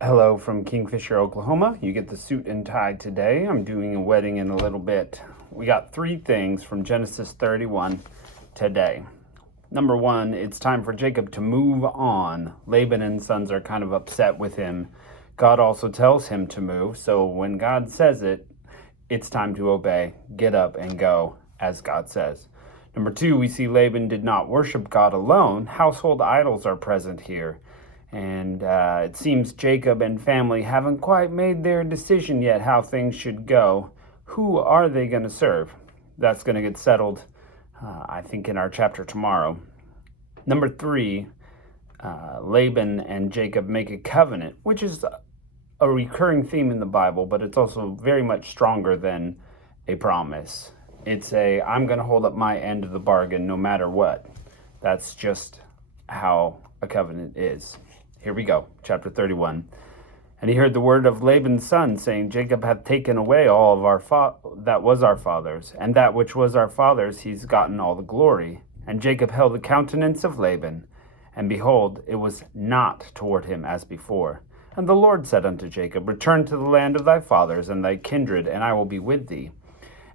Hello from Kingfisher, Oklahoma. You get the suit and tie today. I'm doing a wedding in a little bit. We got three things from Genesis 31 today. Number one, it's time for Jacob to move on. Laban and sons are kind of upset with him. God also tells him to move, so when God says it, it's time to obey. Get up and go, as God says. Number two, we see Laban did not worship God alone. Household idols are present here. And it seems Jacob and family haven't quite made their decision yet how things should go. Who are they going to serve? That's going to get settled, I think, in our chapter tomorrow. Number three, Laban and Jacob make a covenant, which is a recurring theme in the Bible, but it's also very much stronger than a promise. It's I'm going to hold up my end of the bargain no matter what. That's just how a covenant is. Here we go, chapter 31. And he heard the word of Laban's son, saying, Jacob hath taken away all of our that was our father's, and that which was our father's he's gotten all the glory. And Jacob held the countenance of Laban, and behold, it was not toward him as before. And the Lord said unto Jacob, Return to the land of thy fathers and thy kindred, and I will be with thee.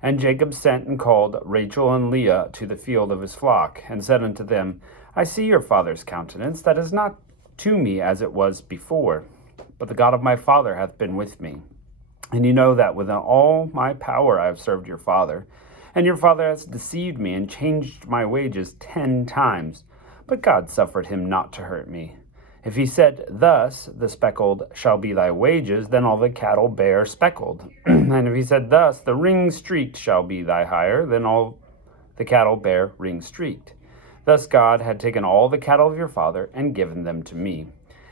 And Jacob sent and called Rachel and Leah to the field of his flock, and said unto them, I see your father's countenance, that is not to me as it was before, but the God of my father hath been with me. And you know that with all my power I have served your father, and your father has deceived me and changed my wages 10 times, but God suffered him not to hurt me. If he said, Thus the speckled shall be thy wages, then all the cattle bear speckled. And if he said, Thus the ring-streaked shall be thy hire, then all the cattle bear ring-streaked. Thus God had taken all the cattle of your father and given them to me.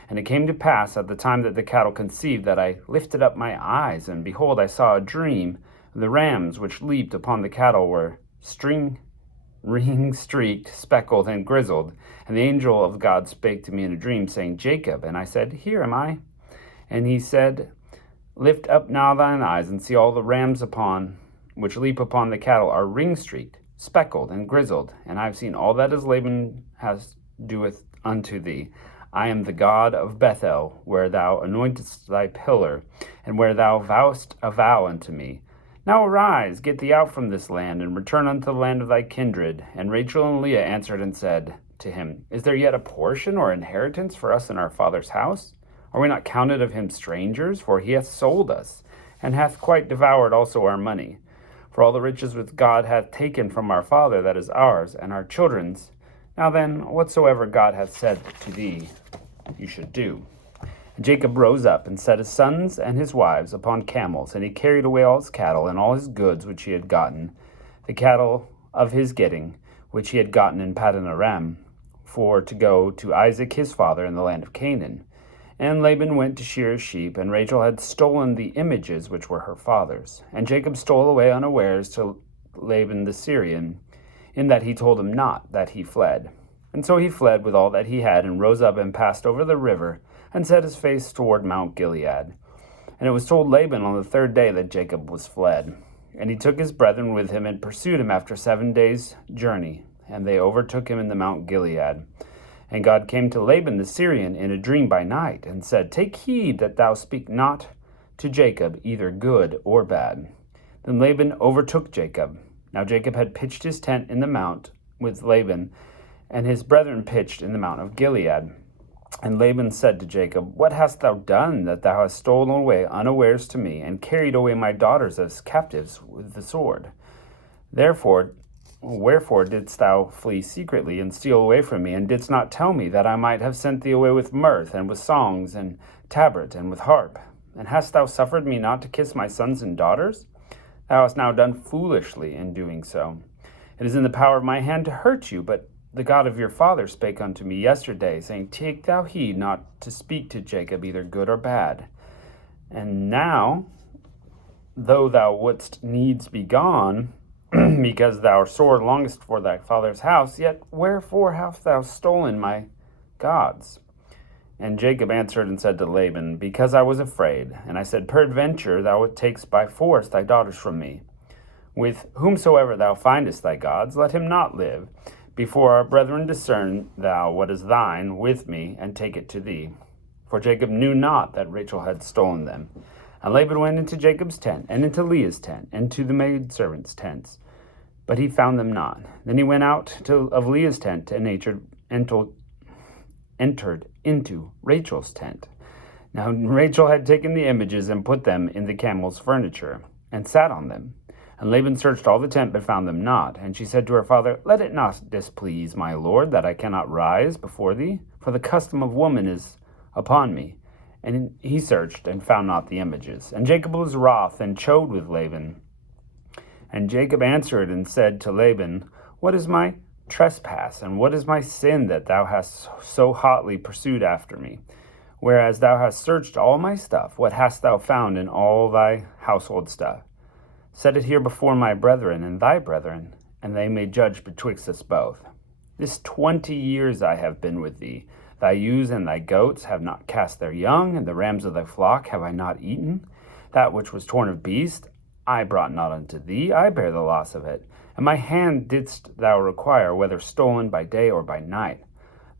And it came to pass at the time that the cattle conceived that I lifted up my eyes, and behold, I saw a dream. The rams which leaped upon the cattle were ring-streaked, speckled, and grizzled. And the angel of God spake to me in a dream, saying, Jacob. And I said, Here am I. And he said, Lift up now thine eyes, and see all the rams which leap upon the cattle are ring-streaked, speckled, and grizzled, and I have seen all that as Laban has doeth unto thee. I am the God of Bethel, where thou anointest thy pillar, and where thou vowest a vow unto me. Now arise, get thee out from this land, and return unto the land of thy kindred. And Rachel and Leah answered and said to him, Is there yet a portion or inheritance for us in our father's house? Are we not counted of him strangers? For he hath sold us, and hath quite devoured also our money. For all the riches which God hath taken from our father, that is ours, and our children's. Now then, whatsoever God hath said to thee, you should do. And Jacob rose up, and set his sons and his wives upon camels, and he carried away all his cattle, and all his goods which he had gotten, the cattle of his getting, which he had gotten in Paddan Aram, for to go to Isaac his father in the land of Canaan. And Laban went to shear his sheep, and Rachel had stolen the images which were her father's. And Jacob stole away unawares to Laban the Syrian, in that he told him not that he fled. And so he fled with all that he had, and rose up and passed over the river, and set his face toward Mount Gilead. And it was told Laban on the third day that Jacob was fled. And he took his brethren with him, and pursued him after 7 days' journey, and they overtook him in the Mount Gilead. And God came to Laban the Syrian in a dream by night, and said, Take heed that thou speak not to Jacob either good or bad. Then Laban overtook Jacob. Now Jacob had pitched his tent in the mount with Laban, and his brethren pitched in the mount of Gilead. And Laban said to Jacob, What hast thou done, that thou hast stolen away unawares to me, and carried away my daughters as captives with the sword? Wherefore didst thou flee secretly, and steal away from me, and didst not tell me, that I might have sent thee away with mirth, and with songs, and tabret, and with harp? And hast thou suffered me not to kiss my sons and daughters? Thou hast now done foolishly in doing so. It is in the power of my hand to hurt you, but the God of your father spake unto me yesterday, saying, Take thou heed not to speak to Jacob either good or bad. And now, though thou wouldst needs be gone, because thou sore longest for thy father's house, yet wherefore hast thou stolen my gods? And Jacob answered and said to Laban, Because I was afraid. And I said, Peradventure thou takest by force thy daughters from me. With whomsoever thou findest thy gods, let him not live. Before our brethren discern thou what is thine with me, and take it to thee. for Jacob knew not that Rachel had stolen them. And Laban went into Jacob's tent, and into Leah's tent, and to the maidservants' tents, but he found them not. Then he went out of Leah's tent, and entered into Rachel's tent. Now Rachel had taken the images and put them in the camel's furniture, and sat on them. And Laban searched all the tent, but found them not. And she said to her father, Let it not displease my lord, that I cannot rise before thee, for the custom of woman is upon me. And he searched, and found not the images. And Jacob was wroth, and chode with Laban. And Jacob answered and said to Laban, What is my trespass, and what is my sin, that thou hast so hotly pursued after me? Whereas thou hast searched all my stuff, what hast thou found in all thy household stuff? Set it here before my brethren and thy brethren, and they may judge betwixt us both. This 20 years I have been with thee. Thy ewes and thy goats have not cast their young, and the rams of thy flock have I not eaten. That which was torn of beast I brought not unto thee, I bear the loss of it. And my hand didst thou require, whether stolen by day or by night.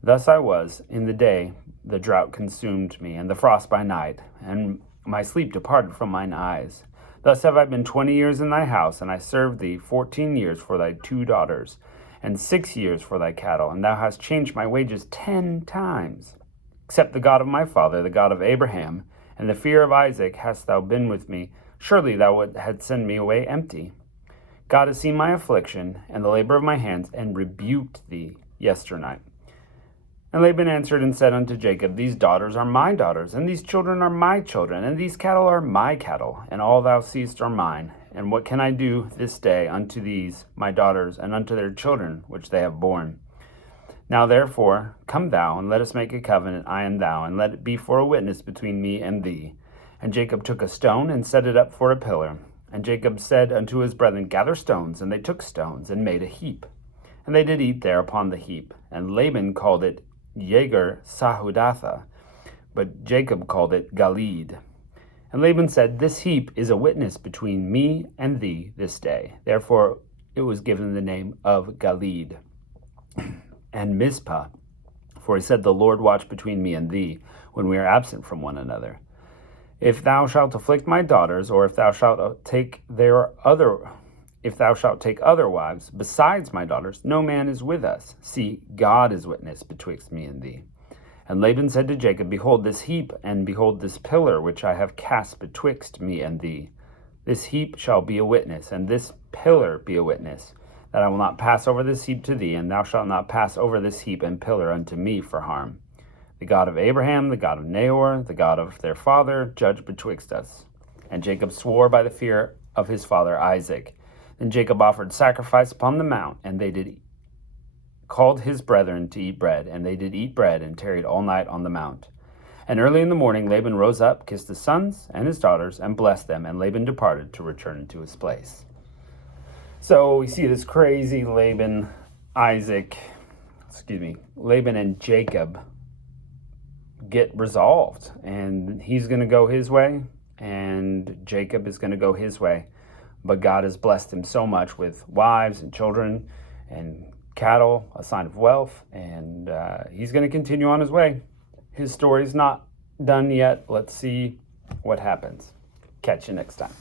Thus I was, in the day the drought consumed me, and the frost by night, and my sleep departed from mine eyes. Thus have I been 20 years in thy house, and I served thee 14 years for thy 2 daughters, and 6 years for thy cattle, and thou hast changed my wages 10 times. Except the God of my father, the God of Abraham, and the fear of Isaac, hast thou been with me. Surely thou wouldst had sent me away empty. God has seen my affliction, and the labor of my hands, and rebuked thee yesternight. And Laban answered and said unto Jacob, These daughters are my daughters, and these children are my children, and these cattle are my cattle, and all thou seest are mine. And what can I do this day unto these my daughters, and unto their children which they have borne? Now therefore, come thou, and let us make a covenant, I and thou, and let it be for a witness between me and thee. And Jacob took a stone, and set it up for a pillar. And Jacob said unto his brethren, Gather stones. And they took stones, and made a heap. And they did eat there upon the heap. And Laban called it Yegar Sahudatha, but Jacob called it Galeed. And Laban said, This heap is a witness between me and thee this day. Therefore it was given the name of Galeed. And Mizpah, for he said, The Lord watch between me and thee, when we are absent from one another. If thou shalt afflict my daughters, or if thou shalt take other wives besides my daughters, no man is with us. See, God is witness betwixt me and thee. And Laban said to Jacob, Behold this heap, and behold this pillar, which I have cast betwixt me and thee. This heap shall be a witness, and this pillar be a witness, that I will not pass over this heap to thee, and thou shalt not pass over this heap and pillar unto me for harm. The God of Abraham, the God of Nahor, the God of their father, judge betwixt us. And Jacob swore by the fear of his father Isaac. Then Jacob offered sacrifice upon the mount, and they called his brethren to eat bread, and they did eat bread, and tarried all night on the mount. And early in the morning Laban rose up, kissed his sons and his daughters, and blessed them, and Laban departed to return to his place. So we see this crazy Laban and Jacob get resolved, and he's going to go his way, and Jacob is going to go his way. But God has blessed him so much with wives and children and cattle, a sign of wealth, and he's going to continue on his way. His story's not done yet. Let's see what happens. Catch you next time.